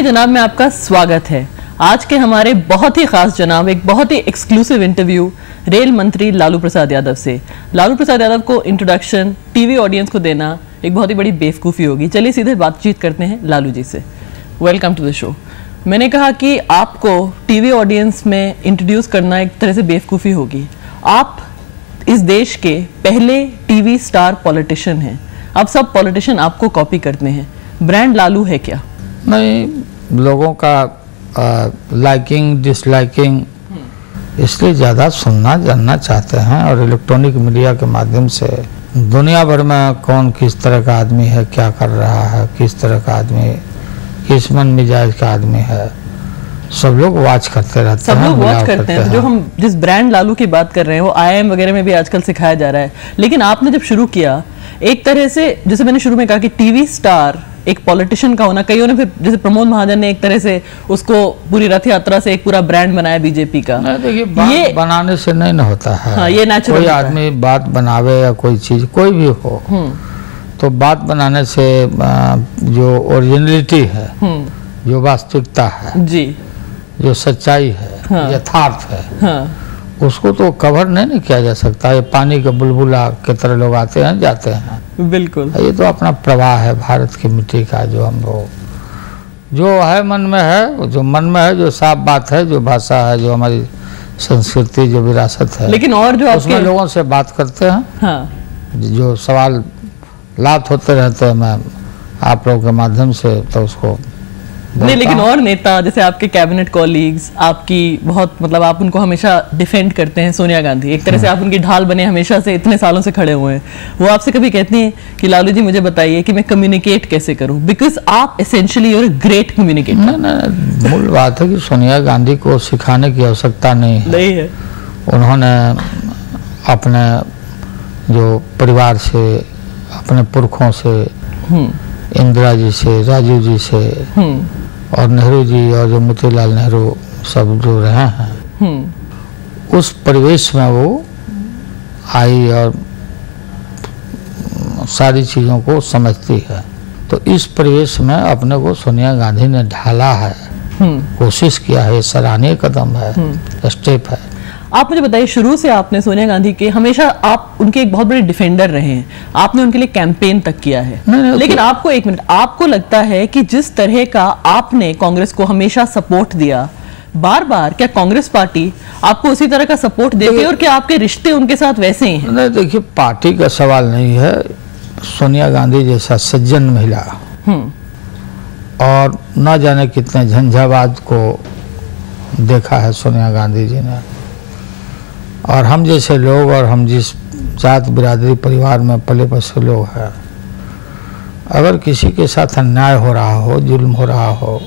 चलिए जनाब, में आपका स्वागत है। आज के हमारे बहुत ही खास जनाब, एक बहुत ही एक्सक्लूसिव इंटरव्यू रेल मंत्री लालू प्रसाद यादव से। लालू प्रसाद यादव को इंट्रोडक्शन टीवी ऑडियंस को देना एक बहुत ही बड़ी बेवकूफ़ी होगी। चलिए सीधे बातचीत करते हैं लालू जी से। Welcome to the show. मैंने कहा कि आपको टीवी ऑडियंस में इंट्रोड्यूस करना एक तरह से बेवकूफ़ी होगी। आप इस देश के पहले टीवी स्टार पॉलिटिशियन हैं। अब सब पॉलिटिशियन आपको कॉपी करते हैं। ब्रांड लालू है क्या? नहीं, लोगों का लाइकिंग डिसलाइकिंग इसलिए ज़्यादा सुनना जानना चाहते हैं, और इलेक्ट्रॉनिक मीडिया के माध्यम से दुनिया भर में कौन किस तरह का आदमी है, क्या कर रहा है, किस तरह का आदमी, किस मन मिजाज का आदमी है, सब लोग वॉच करते रहते हैं। सब लोग वॉच करते हैं। जो हम जिस ब्रांड लालू की बात कर रहे हैं वो IIM वगैरह में भी आजकल सिखाया जा रहा है। लेकिन आपने जब शुरू किया, एक तरह से जैसे मैंने शुरू में कहा कि टीवी स्टार एक पॉलिटिशियन का होना, कईयों ने फिर जैसे प्रमोद महाजन ने एक तरह से उसको पूरी रथ यात्रा से एक पूरा ब्रांड बनाया बीजेपी का। देखिए, बात बनाने से नहीं न होता है। हाँ, ये नेचुरल। कोई आदमी बात बनावे या कोई चीज कोई भी हो, तो बात बनाने से जो ओरिजिनलिटी है, जो वास्तविकता है जी, जो सच्चाई है, हाँ, यथार्थ है, हाँ, उसको तो कवर नहीं किया जा सकता। ये पानी का बुलबुला की तरह लोग आते हैं जाते हैं। बिल्कुल, ये तो अपना प्रवाह है भारत की मिट्टी का, जो हम लोग जो है मन में है, जो मन में है, जो साफ बात है, जो भाषा है, जो हमारी संस्कृति, जो विरासत है। लेकिन और जो उसमें लोगों से बात करते हैं, हाँ, जो सवाल लात होते रहते हैं मैं आप लोगों के माध्यम से, तो उसको नहीं। लेकिन और नेता जैसे आपके कैबिनेट कॉलीग्स, आपकी बहुत मतलब आप उनको हमेशा डिफेंड करते हैं। सोनिया गांधी एक तरह से आप उनकी ढाल बने, हमेशा से इतने सालों से खड़े हुए हैं। वो आपसे कभी कहती हैं कि लालू जी मुझे बताइए कि मैं कम्युनिकेट कैसे करूं, बिकॉज आप essentially you're a great communicator. नहीं, मूल बात है कि सोनिया गांधी को सिखाने की आवश्यकता नहीं है। उन्होंने अपने जो परिवार से, अपने पुरखों से, इंदिरा जी से, राजीव जी से और नेहरू जी और जो मोतीलाल नेहरू सब जो रहे हैं, उस परिवेश में वो आई और सारी चीज़ों को समझती है। तो इस परिवेश में अपने को सोनिया गांधी ने ढाला है, कोशिश किया है। सराहनीय कदम है, स्टेप है। आप मुझे बताइए, शुरू से आपने सोनिया गांधी के हमेशा आप उनके एक बहुत बड़े डिफेंडर रहे हैं, आपने उनके लिए कैंपेन तक किया है। लेकिन आपको एक मिनट, आपको लगता है कि जिस तरह का आपने कांग्रेस को हमेशा सपोर्ट दिया बार बार, क्या कांग्रेस पार्टी आपको उसी तरह का सपोर्ट देती है, और क्या आपके रिश्ते उनके साथ वैसे ही हैं? नहीं, देखिए, पार्टी का सवाल नहीं है। सोनिया गांधी जैसा सज्जन महिला और न जाने कितने झंझावाद को देखा है सोनिया गांधी जी ने, और हम जैसे लोग और हम जिस जात बिरादरी परिवार में पले बसे लोग हैं, अगर किसी के साथ अन्याय हो रहा हो, जुल्म हो रहा हो,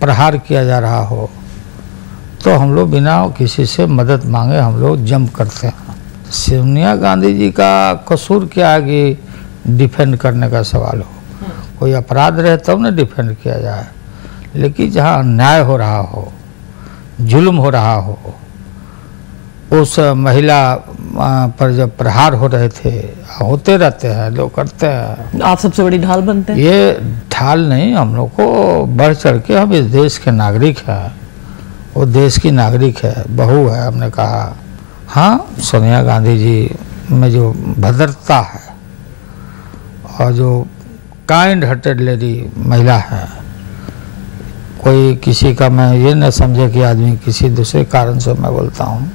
प्रहार किया जा रहा हो, तो हम लोग बिना किसी से मदद मांगे हम लोग जंप करते हैं। सोनिया गांधी जी का कसूर क्या है कि डिफेंड करने का सवाल हो? कोई अपराध रहे तब न डिफेंड किया जाए। लेकिन जहाँ अन्याय हो रहा हो, जुल्म हो रहा हो, उस महिला पर जब प्रहार हो रहे थे, होते रहते हैं, लोग करते हैं, आप सबसे बड़ी ढाल बनते हैं। ये ढाल नहीं, हम लोग को बढ़ चढ़ के, हम इस देश के नागरिक हैं, वो देश की नागरिक है, बहू है। हमने कहा हाँ, सोनिया गांधी जी में जो भद्रता है और जो काइंड हार्टेड लेडी महिला है, कोई किसी का मैं ये न समझे कि आदमी किसी दूसरे कारण से मैं बोलता हूँ,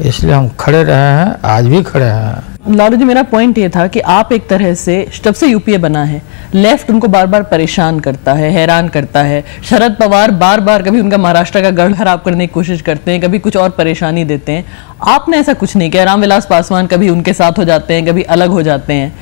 इसलिए हम खड़े रहे हैं, आज भी खड़े हैं। लालू जी, मेरा पॉइंट ये था कि आप एक तरह से जब से यूपीए बना है, लेफ्ट उनको बार बार परेशान करता है, हैरान करता है। शरद पवार बार बार कभी उनका महाराष्ट्र का गढ़ खराब करने की कोशिश करते हैं, कभी कुछ और परेशानी देते हैं। आपने ऐसा कुछ नहीं किया। रामविलास पासवान कभी उनके साथ हो जाते हैं, कभी अलग हो जाते हैं।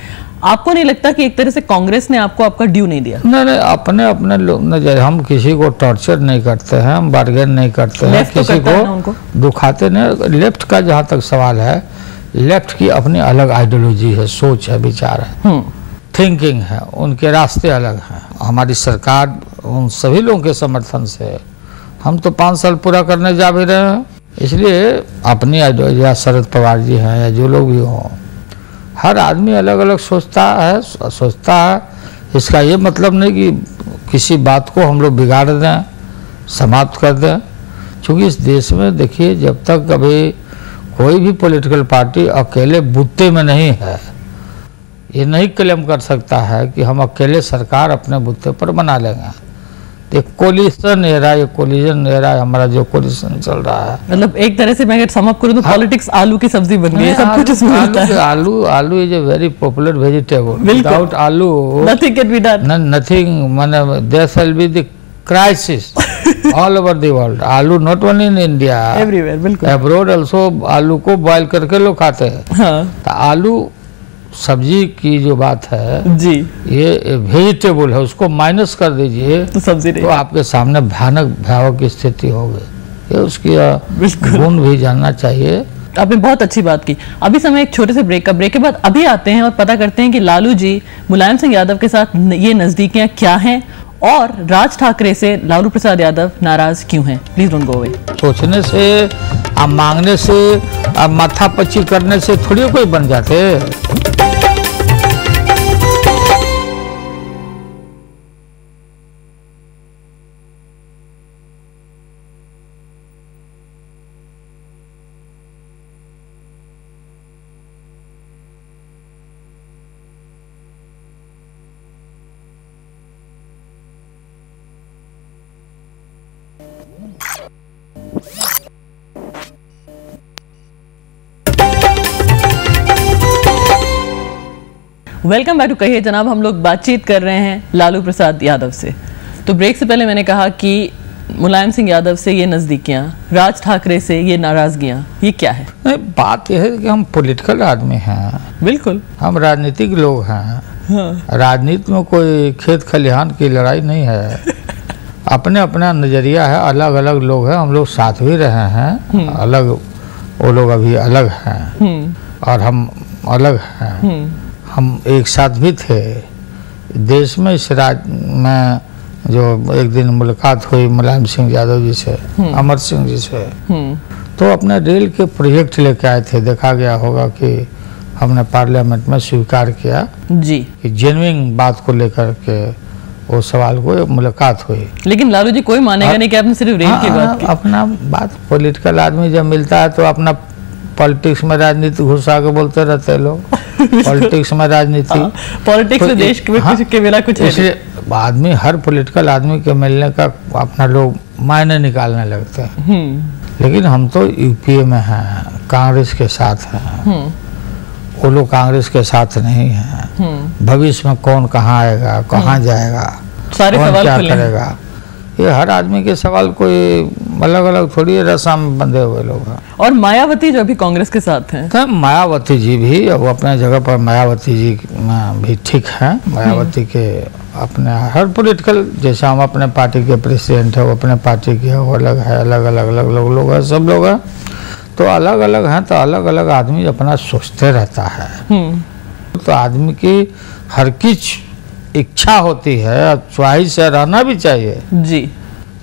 आपको नहीं लगता कि एक तरह से कांग्रेस ने आपको आपका ड्यू नहीं दिया? नहीं, अपने अपने लोग, हम किसी को टॉर्चर नहीं करते हैं, हम बार्गेन नहीं करते हैं, किसी को दुखाते नहीं। लेफ्ट का जहाँ तक सवाल है, लेफ्ट की अपनी अलग आइडियोलॉजी है, सोच है, विचार है, थिंकिंग है, उनके रास्ते अलग हैं। हमारी सरकार उन सभी लोगों के समर्थन से, हम तो 5 साल पूरा करने जा भी रहे हैं, इसलिए अपनी आइडियोलॉजी, शरद पवार जी हैं या जो लोग भी हों, हर आदमी अलग अलग सोचता है। इसका ये मतलब नहीं कि किसी बात को हम लोग बिगाड़ दें, समाप्त कर दें। क्योंकि इस देश में देखिए, जब तक कभी कोई भी पॉलिटिकल पार्टी अकेले बुत्ते में नहीं है, ये नहीं क्लेम कर सकता है कि हम अकेले सरकार अपने बुत्ते पर बना लेंगे। तो कोलिशन एरा, ये कोलिजन एरा हमारा जो कोलिशन चल रहा है, मतलब एक तरह से मैं अगर सम अप करूं तो पॉलिटिक्स आलू की सब्जी बन गई है, सब कुछ इसमें होता है। Aloo is a very popular vegetable. Without aloo nothing can be done, nothing, माने there shall be the crisis all over the world. Aloo not only in India, everywhere, बिल्कुल। अब्रॉड आल्सो आलू को बॉयल करके लोग खाते हैं। हाँ। तो आलू सब्जी की जो बात है जी, ये वेजिटेबल है, उसको माइनस कर दीजिए तो सब्जी नहीं, तो आपके सामने भयावह की स्थिति होगी। ये उसकी गुण भी जानना चाहिए। आपने बहुत अच्छी बात की। अभी समय एक छोटे से ब्रेक का, ब्रेक के बाद अभी आते हैं और पता करते हैं कि लालू जी मुलायम सिंह यादव के साथ ये नजदीकियां क्या हैं और राज ठाकरे से लालू प्रसाद यादव नाराज क्यों हैं। Please don't go away. सोचने से, आप मांगने से, आप माथापच्ची करने से थोड़ी कोई बन जाते। वेलकम बैक टू कहिए जनाब। हम लोग बातचीत कर रहे हैं लालू प्रसाद यादव से। तो ब्रेक से पहले मैंने कहा कि मुलायम सिंह यादव से ये नज़दीकियाँ, राज ठाकरे से ये नाराज़गियाँ, ये क्या है? नहीं, बात यह है कि हम पॉलिटिकल आदमी हैं। बिल्कुल, हम राजनीतिक लोग हैं। हाँ। राजनीति में कोई खेत खलिहान की लड़ाई नहीं है। अपने अपना नज़रिया है, अलग अलग लोग हैं। हम लोग साथ भी रहे हैं, अलग, वो लोग अभी अलग हैं और हम अलग हैं। हम एक साथ भी थे देश में। इस राज्य में जो एक दिन मुलाकात हुई मुलायम सिंह यादव जी से, अमर सिंह जी से, तो अपने रेल के प्रोजेक्ट लेके आए थे। देखा गया होगा कि हमने पार्लियामेंट में स्वीकार किया जी कि जेन्युइन बात को लेकर के वो सवाल को मुलाकात हुई। लेकिन लालू जी कोई मानेगा नहीं कि आपने सिर्फ रेल की बात की। अपना बात, पॉलिटिकल आदमी जब मिलता है तो अपना पॉलिटिक्स में राजनीति घुसा के बोलते रहते हैं लोग। पॉलिटिक्स में राजनीति, पॉलिटिक्स में देश के बिना कुछ है। इसलिए आदमी, हर पॉलिटिकल आदमी के मिलने का अपना लोग मायने निकालने लगते हैं। लेकिन हम तो यूपीए में हैं, कांग्रेस के साथ हैं। वो लोग कांग्रेस के साथ नहीं हैं। भविष्य में कौन कहाँ आएगा, कहाँ जाएगा, सारे कौन सवाल क्या खुले करेगा, ये हर आदमी के सवाल कोई अलग अलग थोड़ी रस्म में बंधे हुए लोग हैं। और मायावती जो अभी कांग्रेस के साथ हैं, तो मायावती जी भी अब अपने जगह पर, मायावती जी भी ठीक हैं। मायावती के अपने हर पॉलिटिकल, जैसे हम अपने पार्टी के प्रेसिडेंट है, वो अपने पार्टी के, वो अलग है, अलग अलग अलग लोग हैं, सब लोग हैं। तो अलग अलग हैं, तो अलग अलग आदमी अपना सोचते रहता है। तो आदमी की हर किस इच्छा होती है, च्वाइस है, रहना भी चाहिए जी,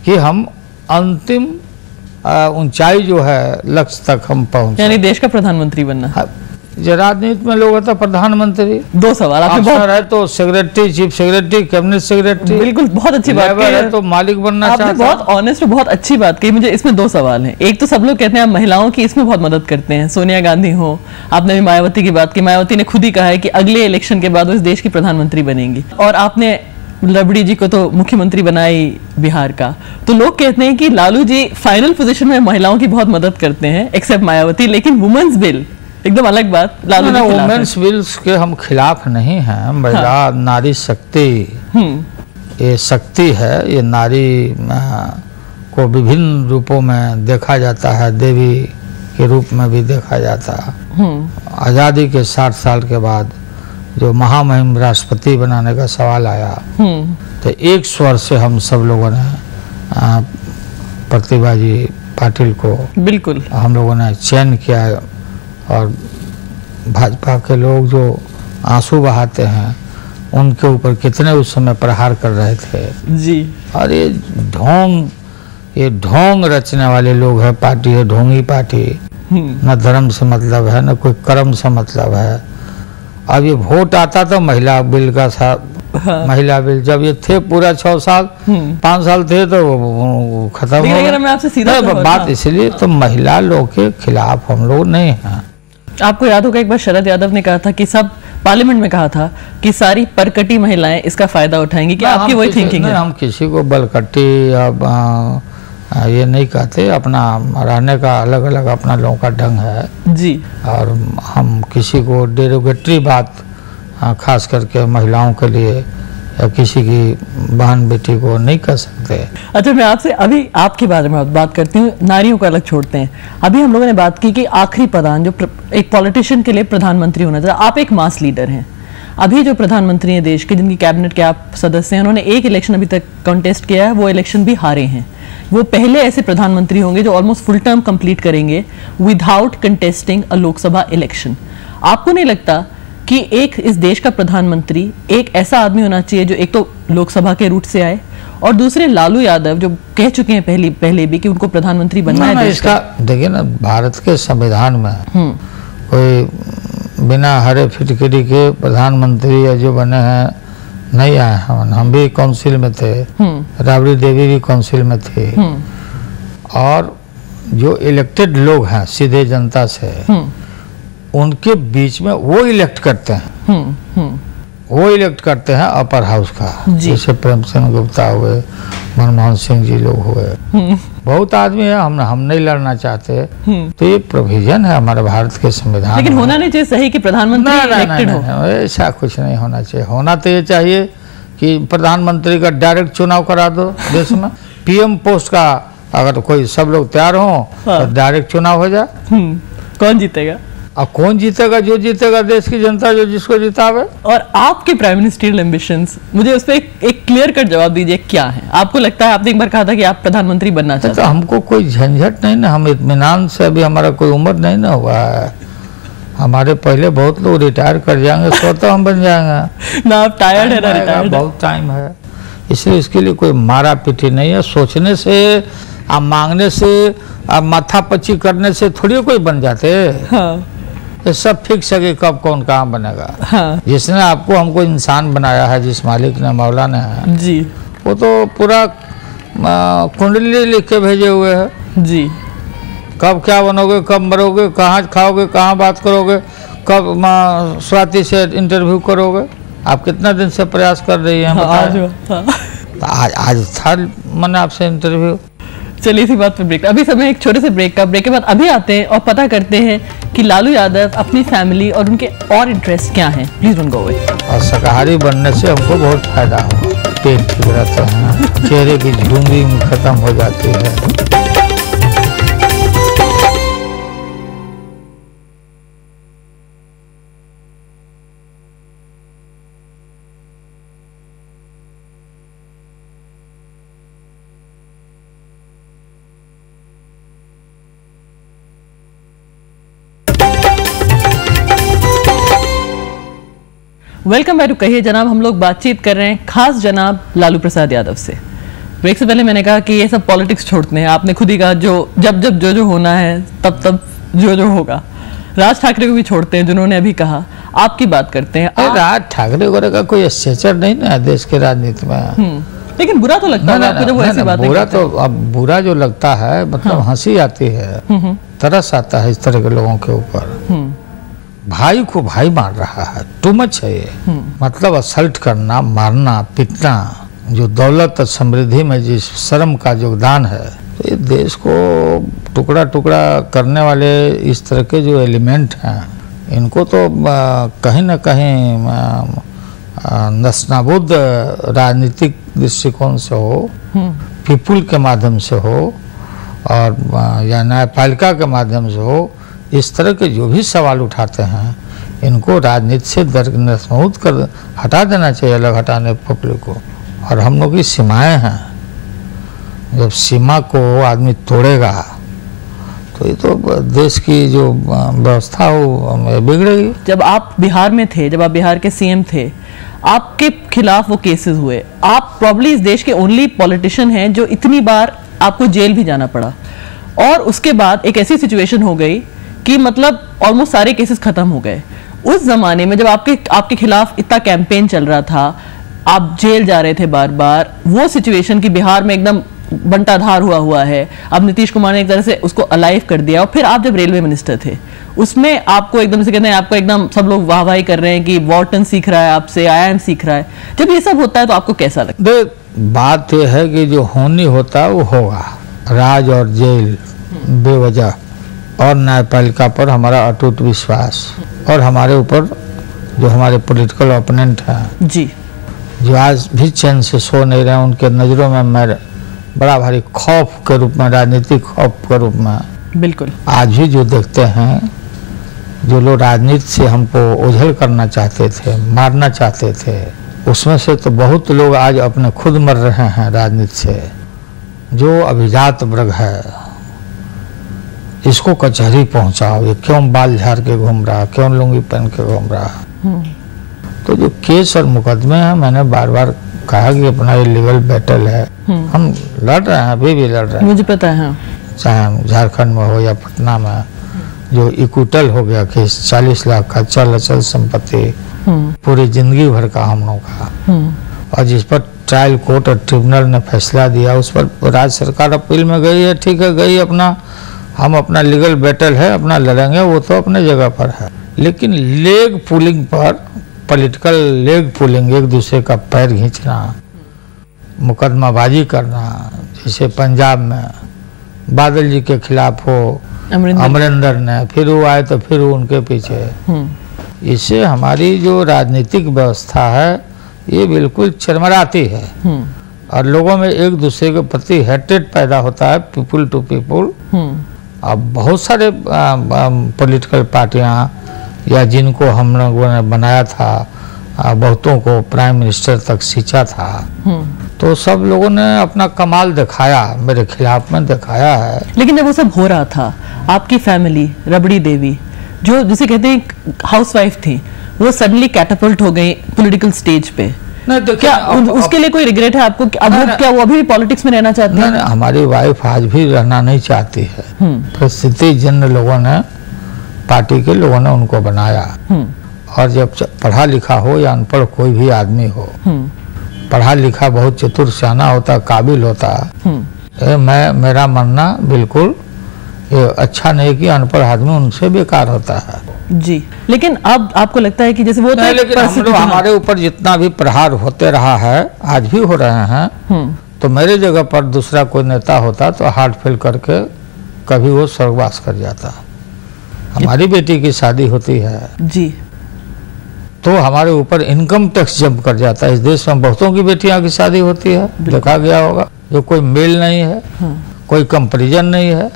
कि हम अंतिम ऊंचाई जो है, लक्ष्य तक हम पहुंचे। यानी देश का प्रधानमंत्री बनना। जो राजनीति में लोग होता है प्रधानमंत्री। दो सवाल आपने बहुत है तो secretary, chief secretary, cabinet secretary. बिल्कुल, बहुत अच्छी बात है तो मालिक बनना चाहता है। आपने बहुत ऑनेस्ट और बहुत अच्छी बात कही। मुझे इसमें दो सवाल हैं। एक तो सब लोग कहते हैं आप महिलाओं की इसमें बहुत मदद करते हैं, सोनिया गांधी हो, आपने भी मायावती की बात की। मायावती ने खुद ही कहा है कि अगले इलेक्शन के बाद वो इस देश की प्रधानमंत्री बनेंगी। और आपने रबड़ी जी को तो मुख्यमंत्री बनाई बिहार का। तो लोग कहते हैं कि लालू जी फाइनल पोजीशन में महिलाओं की बहुत मदद करते हैं, एक्सेप्ट मायावती। लेकिन वुमेन्स बिल एकदम अलग बात, लालू जी खिलाफ है। वुमेन्स बिल्स के हम खिलाफ नहीं हैं। महिला, नारी शक्ति, ये शक्ति है। ये नारी को विभिन्न रूपों में देखा जाता है, देवी के रूप में भी देखा जाता है। आज़ादी के 60 साल के बाद जो महामहिम राष्ट्रपति बनाने का सवाल आया, तो एक स्वर से हम सब लोगों ने प्रतिभा जी पाटिल को बिल्कुल हम लोगों ने चयन किया। और भाजपा के लोग जो आंसू बहाते हैं, उनके ऊपर कितने उस समय प्रहार कर रहे थे जी। और ये ढोंग रचने वाले लोग हैं। पार्टी है ढोंगी पार्टी, न धर्म से मतलब है, न कोई कर्म से मतलब है। अब ये वोट आता तो महिला बिल का हाँ। महिला बिल जब ये थे पूरा 6 साल 5 साल थे तो वो खत्म हो लेकिन अगर मैं आपसे सीधा बात इसलिए तो महिला लोग के खिलाफ हम लोग नहीं हैं। आपको याद होगा एक बार शरद यादव ने कहा था कि सब पार्लियामेंट में कहा था कि सारी परकटी महिलाएं इसका फायदा उठाएंगी, कि आपकी वही थिंकिंग है? हम किसी को बलकट्टी या ये नहीं कहते, अपना रहने का अलग अलग अपना लोगों का ढंग है जी। और हम किसी को डेरोगेटरी बात खास करके महिलाओं के लिए या किसी की बहन बेटी को नहीं कर सकते। अच्छा, मैं आपसे अभी आपके बारे में बात करती हूँ, नारियों को अलग छोड़ते हैं। अभी हम लोगों ने बात की कि आखिरी प्रधान जो एक पॉलिटिशियन के लिए प्रधानमंत्री होना चाहिए, आप एक मास लीडर हैं। अभी जो प्रधानमंत्री हैं देश के, जिनकी कैबिनेट के आप सदस्य हैं, उन्होंने एक इलेक्शन अभी तक कॉन्टेस्ट किया है, वो इलेक्शन भी हारे हैं। वो पहले ऐसे प्रधानमंत्री होंगे जो ऑलमोस्ट फुल टर्म कंप्लीट करेंगे विदाउट कंटेस्टिंग अ लोकसभा इलेक्शन। आपको नहीं लगता कि एक इस देश का प्रधानमंत्री एक ऐसा आदमी होना चाहिए जो एक तो लोकसभा के रूट से आए, और दूसरे लालू यादव जो कह चुके हैं पहले भी कि उनको प्रधानमंत्री बनना है देश का? देखिए ना, भारत के संविधान में कोई बिना हरे फिटकरी के प्रधानमंत्री या जो बने हैं नहीं आए हैं। हम भी काउंसिल में थे, राबड़ी देवी भी काउंसिल में थी, और जो इलेक्टेड लोग हैं सीधे जनता से, उनके बीच में वो इलेक्ट करते हैं, वो इलेक्ट करते हैं अपर हाउस का, जैसे प्रेम सिंह गुप्ता हुए, मनमोहन सिंह जी लोग हुए, बहुत आदमी है। हम नहीं लड़ना चाहते, तो ये प्रोविजन है हमारे भारत के संविधान। लेकिन होना नहीं चाहिए सही कि प्रधानमंत्री इलेक्टेड हो? ऐसा कुछ नहीं होना चाहिए। होना तो ये चाहिए कि प्रधानमंत्री का डायरेक्ट चुनाव करा दो देश में। पीएम पोस्ट का अगर कोई सब लोग तैयार हो तो डायरेक्ट चुनाव हो जाए। कौन जीतेगा? अब कौन जीतेगा? जो जीतेगा देश की जनता, जो जिसको जितावे। और आपके प्राइम मिनिस्ट्रियल एम्बिशंस, मुझे उस पर एक क्लियर कट जवाब दीजिए, क्या है? आपको लगता है, आपने एक बार कहा था कि आप प्रधानमंत्री बनना चाहते हैं। तो हमको कोई झंझट नहीं ना, हम इत्मीनान से, अभी हमारा कोई उम्र नहीं ना हुआ है। हमारे पहले बहुत लोग रिटायर कर जाएंगे, स्वतः हम बन जाएंगे ना। आप टायर्ड है ना? रिटायर्ड बहुत टाइम है, इसलिए इसके लिए कोई मारा पीटी नहीं है। सोचने से, आप मांगने से, आप माथापच्ची करने से थोड़ी कोई बन जाते। हाँ। ये सब फिक्स है कि कब कौन कहाँ बनेगा। हाँ। जिसने आपको हमको इंसान बनाया है, जिस मालिक ने, मौला ने है जी, वो तो पूरा कुंडली लिख के भेजे हुए है जी। कब क्या बनोगे, कब मरोगे, कहाँ खाओगे, कहाँ बात करोगे, कब स्वाति से इंटरव्यू करोगे। आप कितना दिन से प्रयास कर रही हैं? आज था मैंने आपसे इंटरव्यू। चलिए इसी बात पर ब्रेक। अभी समय एक छोटे से ब्रेक का। ब्रेक के बाद अभी आते हैं और पता करते हैं कि लालू यादव, अपनी फैमिली और उनके और इंटरेस्ट क्या हैं। Please don't go away. और शाकाहारी बनने से हमको बहुत फायदा होगा, पेट ठीक रहता है, चेहरे की झुर्री खत्म हो जाती है। वेलकम बैक टू कहिए जनाब। हम लोग बातचीत कर रहे हैं खास जनाब लालू प्रसाद यादव से। ब्रेक से पहले मैंने कहा कि ये सब पॉलिटिक्स छोड़ते हैं। आपने खुद ही कहा जब जो होना है तब जो होगा। राज ठाकरे को भी छोड़ते हैं, जिन्होंने अभी कहा। आपकी बात करते हैं। राज ठाकरे वगैरह का कोई स्ट्रक्चर नहीं ना देश के राजनीति में। लेकिन बुरा तो लगता है आपको जब वो ऐसी बातें बुरा तो अब बुरा जो लगता है, मतलब हंसी आती है, तरस आता है इस तरह के लोगों के ऊपर। भाई को भाई मार रहा है, टू मच है ये। मतलब असल्ट करना, मारना, पीटना, जो दौलत और समृद्धि में जिस शर्म का योगदान है, तो ये देश को टुकड़ा टुकड़ा करने वाले इस तरह के जो एलिमेंट हैं, इनको तो कहीं ना कहीं नस्तानाबूद राजनीतिक दृष्टिकोण से हो, पीपुल के माध्यम से हो, और या न्यायपालिका के माध्यम से हो, इस तरह के जो भी सवाल उठाते हैं, इनको राजनीति से नस्तानाबूद कर हटा देना चाहिए, अलग हटाने पब्लिक को। और हम लोग की सीमाएं हैं, जब सीमा को आदमी तोड़ेगा तो ये तो देश की जो व्यवस्था हो बिगड़ेगी। जब आप बिहार में थे, जब आप बिहार के सीएम थे, आपके खिलाफ वो केसेस हुए। आप प्रॉब्ली इस देश के ओनली पॉलिटिशियन हैं जो इतनी बार आपको जेल भी जाना पड़ा, और उसके बाद एक ऐसी सिचुएशन हो गई कि मतलब ऑलमोस्ट सारे केसेस खत्म हो गए। उस जमाने में जब आपके खिलाफ इतना कैंपेन चल रहा था, आप जेल जा रहे थे बार बार, वो सिचुएशन की बिहार में एकदम बंटाधार हुआ है। अब नीतीश कुमार ने एक तरह से उसको अलाइव कर दिया, और फिर आप जब रेलवे मिनिस्टर थे उसमें आपको एकदम से कहते हैं, आपको एकदम सब लोग वाहवाही कर रहे हैं कि वॉर्टन सीख रहा है आपसे, IIM सीख रहा है। जब ये सब होता है तो आपको कैसा लगता है? बात यह है कि जो होनी होता है वो होगा। राज और जेल बेवजह, और न्यायपालिका पर हमारा अटूट विश्वास, और हमारे ऊपर जो हमारे पॉलिटिकल ओपोनेंट हैं जी, जो आज भी चैन से सो नहीं रहे, उनके नज़रों में मैं बड़ा भारी खौफ के रूप में, राजनीतिक खौफ के रूप में बिल्कुल आज भी जो देखते हैं, जो लोग राजनीति से हमको ओझल करना चाहते थे, मारना चाहते थे, उसमें से तो बहुत लोग आज अपने खुद मर रहे हैं राजनीति से। जो अभिजात वर्ग है इसको कचहरी पहुंचाओ, ये क्यों बाल झाड़ के घूम रहा, क्यों लुंगी पहन के घूम रहा। तो जो केस और मुकदमे हैं, मैंने बार बार कहा कि अपना ये लीगल बैटल है, हम लड़ रहे हैं, अभी भी लड़ रहे हैं। मुझे पता है, चाहे झारखंड में हो या पटना में, जो इक्विटल हो गया केस 40 लाख का, चल अचल संपत्ति पूरी जिंदगी भर का हम लोग का, और जिस पर ट्रायल कोर्ट और ट्रिब्यूनल ने फैसला दिया, उस पर राज्य सरकार अपील में गई है। ठीक है, गई, अपना हम अपना लीगल बैटल है, अपना लड़ेंगे, वो तो अपने जगह पर है। लेकिन लेग पुलिंग पर, पॉलिटिकल लेग पुलिंग, एक दूसरे का पैर खींचना, मुकदमाबाजी करना, जैसे पंजाब में बादल जी के खिलाफ हो अमरिंदर ने, फिर वो आए तो फिर वो उनके पीछे, इससे हमारी जो राजनीतिक व्यवस्था है ये बिल्कुल चरमराती है, और लोगों में एक दूसरे के प्रति हेट्रेड पैदा होता है, पीपुल टू पीपुल। अब बहुत सारे पॉलिटिकल पार्टियां या जिनको हम लोगों ने बनाया था, बहुतों को प्राइम मिनिस्टर तक सींचा था, तो सब लोगों ने अपना कमाल दिखाया, मेरे खिलाफ में दिखाया है। लेकिन जब वो सब हो रहा था, आपकी फैमिली, रबड़ी देवी, जो जिसे कहते हैं हाउसवाइफ थी, वो सडनली कैटापल्ट हो गई पॉलिटिकल स्टेज पे। नहीं, क्या उसके लिए कोई रिग्रेट है आपको? अब क्या वो अभी भी पॉलिटिक्स में रहना चाहती है? हमारी वाइफ आज भी रहना नहीं चाहती है। परिस्थिति जन लोगों ने, पार्टी के लोगों ने उनको बनाया, और जब पढ़ा लिखा हो या अनपढ़ कोई भी आदमी हो, पढ़ा लिखा बहुत चतुर सियाना होता, काबिल होता, मेरा मानना बिल्कुल ये अच्छा नहीं कि अनपढ़ आदमी उनसे बेकार होता है। जी, लेकिन अब आपको लगता है कि जैसे वो नहीं, लेकिन हम लोग, हमारे ऊपर जितना भी प्रहार होते रहा है, आज भी हो रहे हैं, तो मेरे जगह पर दूसरा कोई नेता होता तो हार्ट फेल करके कभी वो स्वर्गवास कर जाता। हमारी बेटी की शादी होती है जी, तो हमारे ऊपर इनकम टैक्स जंप कर जाता है। इस देश में बहुतों की बेटियां की शादी होती है, देखा गया होगा, जो कोई मेल नहीं है, कोई कंपैरिजन नहीं है।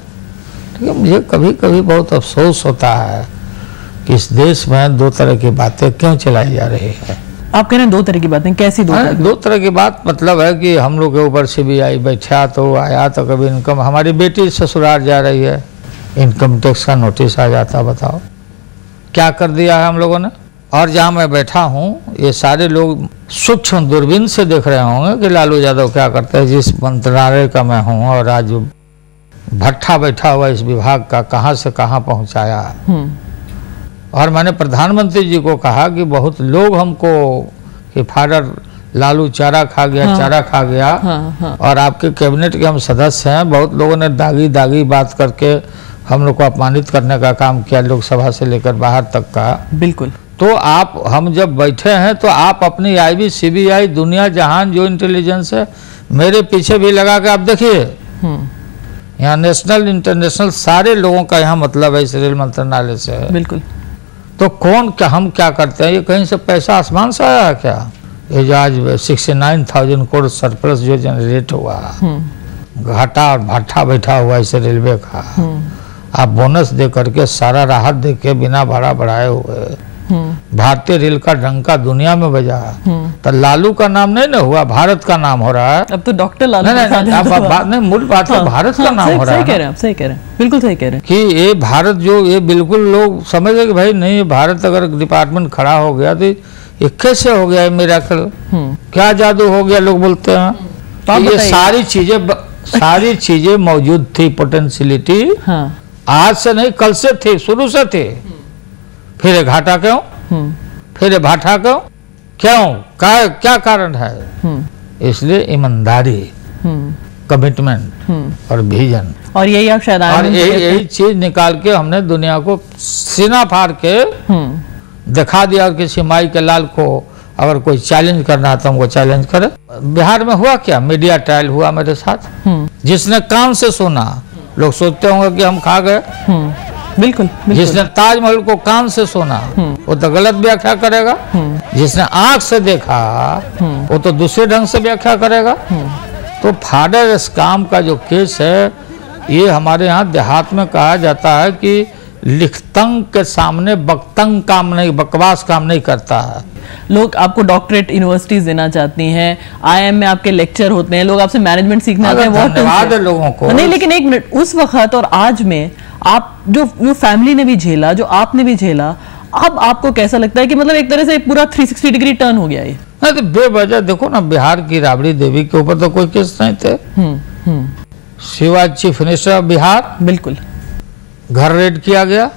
ठीक है, मुझे कभी कभी बहुत अफसोस होता है कि इस देश में दो तरह की बातें क्यों चलाई जा रही है। आप कह रहे हैं दो तरह की बातें, कैसी दो तरह की बात? मतलब है कि हम लोग के ऊपर CBI बैठा तो आया, तो कभी इनकम, हमारी बेटी ससुराल जा रही है, इनकम टैक्स का नोटिस आ जाता। बताओ क्या कर दिया है हम लोगों ने। और जहाँ मैं बैठा हूँ, ये सारे लोग सूक्ष्म दूरबीन से देख रहे होंगे कि लालू यादव क्या करते हैं। जिस मंत्रालय का मैं हूँ, और आज जो भट्ठा बैठा हुआ इस विभाग का कहाँ से कहाँ पहुँचाया। और मैंने प्रधानमंत्री जी को कहा कि बहुत लोग हमको कि फादर लालू चारा खा गया, चारा खा गया, और आपके कैबिनेट के हम सदस्य हैं, बहुत लोगों ने दागी दागी बात करके हम लोग को अपमानित करने का काम किया, लोकसभा से लेकर बाहर तक का। बिल्कुल। तो आप, हम जब बैठे हैं तो आप अपनी IB CBI दुनिया जहान जो इंटेलिजेंस है मेरे पीछे भी लगा के आप देखिए। यहाँ नेशनल इंटरनेशनल सारे लोगों का यहाँ मतलब है इस रेल मंत्रालय से है। बिल्कुल। तो कौन क्या, हम क्या करते हैं? ये कहीं से पैसा आसमान से आया क्या? ये जो आज 69,000 करोड़ सरप्लस जो जनरेट हुआ, घाटा और भाटा बैठा हुआ इस रेलवे का, आप बोनस दे करके, सारा राहत दे के, बिना भाड़ा बढ़ाए हुए भारतीय रेल का डंका दुनिया में बजा, तो लालू का नाम नहीं ना हुआ, भारत का नाम हो रहा है। अब तो डॉक्टर लालू नहीं, मूल बात है भारत का नाम हो रहा है। सही कह रहे हैं आप, सही कह रहे हैं, बिल्कुल सही कह रहे हैं कि ये भारत जो, ये बिल्कुल लोग समझ रहे कि भाई नहीं, ये भारत अगर डिपार्टमेंट खड़ा हो गया तो ये कैसे हो गया, मिरेकल, क्या जादू हो गया, लोग बोलते हैं। तो ये सारी चीजें मौजूद थी, पोटेंशियलिटी आज से नहीं, कल से थी, शुरू से थी। फिर घाटा क्यों, फिर भाटा क्यों? क्यों, क्या कारण है? इसलिए ईमानदारी, कमिटमेंट और विजन, और यही आप शायद और यही चीज निकाल के हमने दुनिया को सीना फाड़ के दिखा दिया। और किसी माई के लाल को अगर कोई चैलेंज करना है तो हमको चैलेंज करे। बिहार में हुआ क्या, मीडिया ट्रायल हुआ मेरे साथ, जिसने कान से सुना, लोग सोचते होंगे कि हम खा गए। बिल्कुल, जिसने ताजमहल को कान से सुना वो तो गलत व्याख्या करेगा, जिसने आंख से देखा वो तो दूसरे ढंग से व्याख्या करेगा। तो फादर स्कैम का जो केस है, ये हमारे यहाँ देहात में कहा जाता है कि लिखतंग के सामने बकतंग काम नहीं, बकवास काम नहीं करता है। लोग आपको डॉक्टरेट यूनिवर्सिटीज देना चाहती हैं, IIM में आपके लेक्चर होते हैं, लोग आपसे मैनेजमेंट सीखना आते हैं। धन्यवाद है लोगों को। नहीं, लेकिन एक मिनट, उस वक्त और आज में आप जो फैमिली ने भी झेला, जो आपने भी झेला, अब आपको कैसा लगता है कि मतलब एक तरह से पूरा 360 डिग्री टर्न हो गया ये? नहीं तो बेवजह देखो ना, बिहार की राबड़ी देवी के ऊपर तो कोई केस नहीं थे। Shiva chief minister of Bihar, बिल्कुल, घर रेड किया गया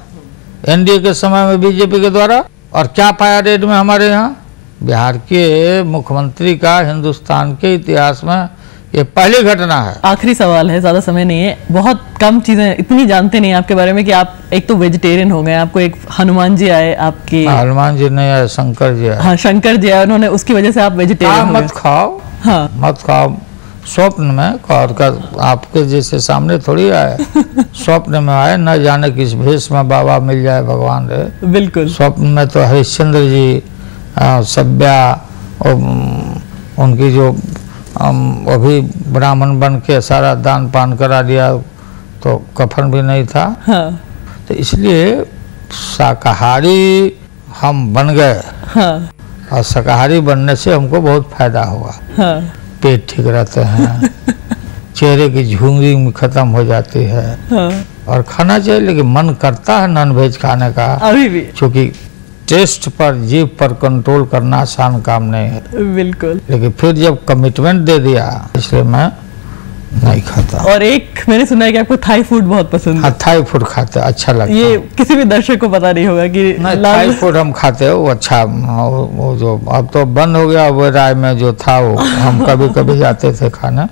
NDA के समय में बीजेपी के द्वारा। और क्या पाया रेड में हमारे यहाँ? बिहार के मुख्यमंत्री का हिंदुस्तान के इतिहास में ये पहली घटना है। आखिरी सवाल है, ज्यादा समय नहीं है, बहुत कम चीजें इतनी जानते नहीं आपके बारे में कि आप एक तो वेजिटेरियन हो गए, आपको एक हनुमान जी आए आपके। हनुमान जी नहीं आए, शंकर जी आए। हाँ, शंकर जी आए, उन्होंने, उसकी वजह से आप वेजिटेरियन हो गए। मत खाओ, हाँ, मत खाओ। स्वप्न में और का आपके जैसे सामने थोड़ी आए, स्वप्न में आए, न जाने किस भेष में बाबा मिल जाए भगवान रे। बिल्कुल, स्वप्न में तो हरिश्चंद्र जी, सभ्या और उनकी जो अभी ब्राह्मण बन के सारा दान पान करा दिया, तो कफन भी नहीं था। हाँ, तो इसलिए शाकाहारी हम बन गए। हाँ, और शाकाहारी बनने से हमको बहुत फायदा हुआ। हाँ, पेट ठीक रहते हैं, चेहरे की झुर्री खत्म हो जाती है। हाँ, और खाना चाहिए, लेकिन मन करता है नॉन वेज खाने का अभी भी, क्योंकि टेस्ट पर, जीभ पर कंट्रोल करना आसान काम नहीं है। बिल्कुल। लेकिन फिर जब कमिटमेंट दे दिया, इसलिए मैं नहीं खाता। और एक मैंने सुना है कि आपको थाई फूड बहुत पसंद है। हाँ, थाई फूड खाते, अच्छा लगता है। ये किसी भी दर्शक को पता नहीं होगा कि थाई फूड हम खाते हो, अच्छा। वो जो अब तो बंद हो गया, वो राय में जो था वो हम कभी कभी जाते थे खाने,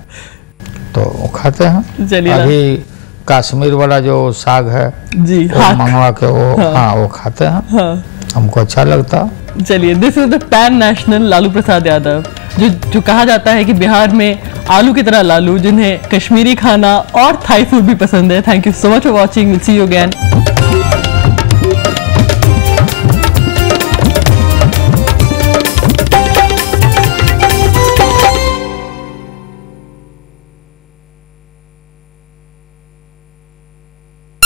तो वो खाते हैं। चलिए, अभी कश्मीर वाला जो साग है जी, वो मंगवा के वो, हाँ, वो खाते हैं। हाँ, हमको अच्छा लगता। चलिए, this is the pan national Lalu Prasad Yadav, जो कहा जाता है कि बिहार में आलू की तरह लालू, जिन्हें कश्मीरी खाना और थाई फूड भी पसंद है। Thank you so much for watching, will see you again.